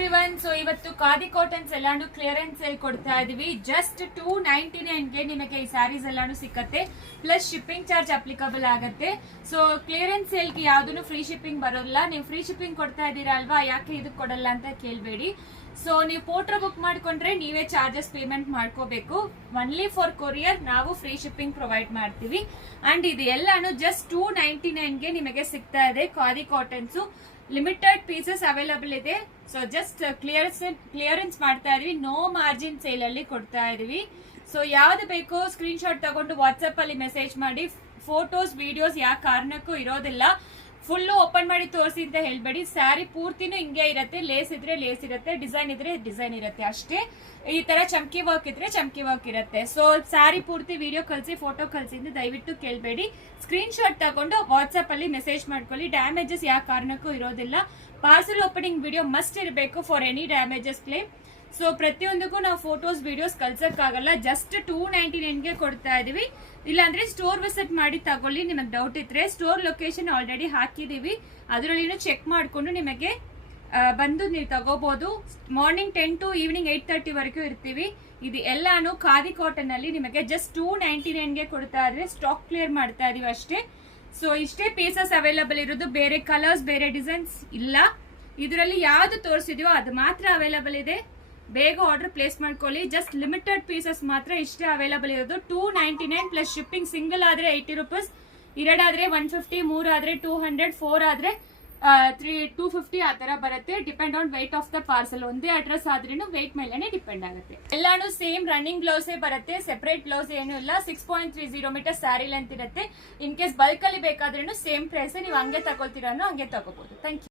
Everyone. So ಇವತ್ತು khadi cottons ಎಲ್ಲಾನು clearance sale ಕೊಡ್ತಾ ಇದೀವಿ. ಜಸ್ಟ್ 299 ನಿಮಗೆ ಈ ಸ್ಯಾರೀಸ್ ಎಲ್ಲಾನು ಸಿಕ್ಕತ್ತೆ. ಪ್ಲಸ್ ಶಿಪ್ಪಿಂಗ್ ಚಾರ್ಜ್ ಅಪ್ಲಿಕಬಲ್ ಆಗುತ್ತೆ. ಸೊ ಕ್ಲಿಯರೆನ್ಸ್ ಸೇಲ್ಗೆ ಯಾವ್ದು ಫ್ರೀ ಶಿಪ್ಪಿಂಗ್ ಬರೋಲ್ಲ. ನೀವು ಫ್ರೀ ಶಿಪ್ಪಿಂಗ್ ಕೊಡ್ತಾ ಇದೀರಾ ಅಲ್ವಾ, ಯಾಕೆ ಇದಕ್ಕೆ ಕೊಡಲ್ಲ ಅಂತ ಕೇಳಬೇಡಿ. ಸೊ ನೀವು ಪೋರ್ಟರ್ ಬುಕ್ ಮಾಡ್ಕೊಂಡ್ರೆ ನೀವೇ ಚಾರ್ಜಸ್ ಪೇಮೆಂಟ್ ಮಾಡ್ಕೋಬೇಕು. ಒನ್ಲಿ ಫಾರ್ ಕೊರಿಯರ್ ನಾವು ಫ್ರೀ ಶಿಪ್ಪಿಂಗ್ ಪ್ರೊವೈಡ್ ಮಾಡ್ತೀವಿ. ಅಂಡ್ ಇದು ಎಲ್ಲಾನು ಜಸ್ಟ್ 299 ನಿಮಗೆ ಸಿಗ್ತಾ ಇದೆ. Khadi cottons limited pieces available ಇದೆ. ಸೊ ಜಸ್ಟ್ ಕ್ಲಿಯರೆನ್ಸ್ ಮಾಡ್ತಾ ಇದೀವಿ. ನೋ ಮಾರ್ಜಿನ್ ಸೇಲ್ ಅಲ್ಲಿ ಕೊಡ್ತಾ ಇದೀವಿ. ಸೊ ಯಾವ್ದು ಬೇಕೋ ಸ್ಕ್ರೀನ್ ಶಾಟ್ ತಗೊಂಡು ವಾಟ್ಸ್ಆಪ್ ಅಲ್ಲಿ ಮೆಸೇಜ್ ಮಾಡಿ. ಫೋಟೋಸ್ ವಿಡಿಯೋಸ್ ಯಾವ ಕಾರಣಕ್ಕೂ ಇರೋದಿಲ್ಲ. ಫುಲ್ ಓಪನ್ ಮಾಡಿ ತೋರಿಸಿ ಅಂತ ಹೇಳ್ಬೇಡಿ. ಸ್ಯಾರಿ ಪೂರ್ತಿನೂ ಹಿಂಗೆ ಇರುತ್ತೆ. ಲೇಸ್ ಇದ್ರೆ ಲೇಸ್ ಇರುತ್ತೆ, ಡಿಸೈನ್ ಇದ್ರೆ ಡಿಸೈನ್ ಇರುತ್ತೆ ಅಷ್ಟೇ. ಈ ತರ ಚಮ್ಕಿ ವರ್ಕ್ ಇದ್ರೆ ಚಮ್ಕಿ ವರ್ಕ್ ಇರುತ್ತೆ. ಸೊ ಸ್ಯಾರಿ ಪೂರ್ತಿ ವಿಡಿಯೋ ಕಳಿಸಿ, ಫೋಟೋ ಕಳಿಸಿ ಅಂತ ದಯವಿಟ್ಟು ಕೇಳಬೇಡಿ. ಸ್ಕ್ರೀನ್ ಶಾಟ್ ತಗೊಂಡು ವಾಟ್ಸ್ಆಪ್ ಅಲ್ಲಿ ಮೆಸೇಜ್ ಮಾಡ್ಕೊಳ್ಳಿ. ಡ್ಯಾಮೇಜಸ್ ಯಾವ ಕಾರಣಕ್ಕೂ ಇರೋದಿಲ್ಲ. ಪಾರ್ಸಲ್ ಓಪನಿಂಗ್ ವಿಡಿಯೋ ಮಸ್ಟ್ ಇರಬೇಕು for any damages claim. So ಪ್ರತಿಯೊಂದಕ್ಕೂ ನಾವು ಫೋಟೋಸ್ ವಿಡಿಯೋಸ್ ಕಳ್ಸಕ್ಕಾಗಲ್ಲ. ಜಸ್ಟ್ 299 ಕೊಡ್ತಾ ಇದೀವಿ. ಇಲ್ಲಾಂದ್ರೆ ಸ್ಟೋರ್ ವಿಸಿಟ್ ಮಾಡಿ ತಗೊಳ್ಳಿ. ನಿಮಗೆ ಡೌಟ್ ಇದ್ರೆ ಸ್ಟೋರ್ ಲೊಕೇಶನ್ ಆಲ್ರೆಡಿ ಹಾಕಿದೀವಿ, ಅದರಲ್ಲಿ ಚೆಕ್ ಮಾಡ್ಕೊಂಡು ನಿಮಗೆ ಬಂದು ನೀವು ತಗೋಬಹುದು. ಮಾರ್ನಿಂಗ್ 10 to ಈವ್ನಿಂಗ್ 8:30 ವರೆಗೂ ಇರ್ತೀವಿ. ಇದು ಎಲ್ಲಾನು ಖಾದಿ ಕಾಟನ್ ಅಲ್ಲಿ ನಿಮಗೆ ಜಸ್ಟ್ 299 ಕೊಡ್ತಾ ಇದ್ರೆ ಸ್ಟಾಕ್ ಕ್ಲಿಯರ್ ಮಾಡ್ತಾ ಇದೀವಿ ಅಷ್ಟೇ. ಸೊ ಇಷ್ಟೇ ಪೀಸಸ್ ಅವೈಲಬಲ್ ಇರೋದು. ಬೇರೆ ಕಲರ್ಸ್ ಬೇರೆ ಡಿಸೈನ್ಸ್ ಇಲ್ಲ. ಇದರಲ್ಲಿ ಯಾವ್ದು ತೋರಿಸಿದೀವೋ ಅದು ಮಾತ್ರ ಅವೈಲಬಲ್ ಇದೆ. ಬೇಗ ಆರ್ಡರ್ ಪ್ಲೇಸ್ ಮಾಡ್ಕೊಳ್ಳಿ. ಜಸ್ಟ್ ಲಿಮಿಟೆಡ್ ಪೀಸಸ್ ಮಾತ್ರ ಇಷ್ಟೇ ಅವೈಲಬಲ್ ಇರೋದು. 299 ಪ್ಲಸ್ ಶಿಪ್ಪಿಂಗ್. ಸಿಂಗಲ್ ಆದ್ರೆ 80 ರೂಪೀಸ್, ಎರಡಾದ್ರೆ 150, ಮೂರಾದ್ರೆ 200, 4 ಆದ್ರೆ 250 ಆ ತರ ಬರುತ್ತೆ. Depend on weight of the parcel. ಒಂದೇ ಅಡ್ರೆಸ್ ಆದ್ರೂ ವೆಯ್ಟ್ ಮೇಲೆನೆ ಡಿಪೆಂಡ್ ಆಗುತ್ತೆ. ಎಲ್ಲಾನು ಸೇಮ್ ರನ್ನಿಂಗ್ ಬ್ಲೌಸೇ ಬರುತ್ತೆ. ಸೆಪರೇಟ್ ಬ್ಲೌಸ್ ಏನು ಇಲ್ಲ. 6.30 ಮೀಟರ್ ಸ್ಯಾರಿ ಲೆಂತ್ ಇರುತ್ತೆ. ಇನ್ ಕೇಸ್ ಬಲ್ಕ್ ಅಲ್ಲಿ ಬೇಕಾದ್ರೂ ಸೇಮ್ ಪ್ರೈಸ್ ನೀವು ಹಂಗೆ ತಗೊಳ್ತೀರಾ ಹಂಗೆ ತಗೋಬಹುದು. Thank you.